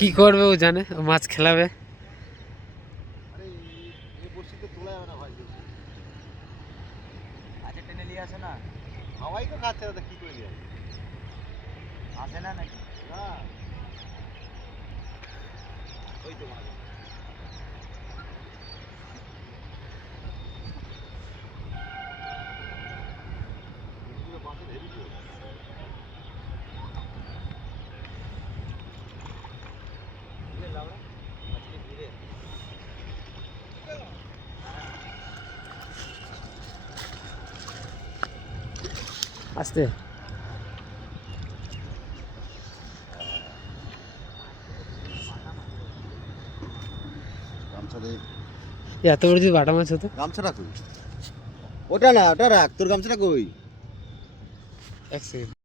কি করবে ও জানে, ও মাছ খেলাবে। আরে এই বড়শিতে তোলা যাবে না ভাই। আচ্ছা টেনে নিয়ে আসে না, হাওয়াই তো খাচ্ছে না, কি করে নিয়ে আসে না নাকি? না ওই তো মাছ মাছের হেভি তো लावड़ा मछली गिरे আস্তে গামছা দে। এত বড় যদি বাটা মাছ হতো। গামছাটা কই? ওটা না, ওটা রাখ, তোর গামছাটা কই? এক সেকেন্ড।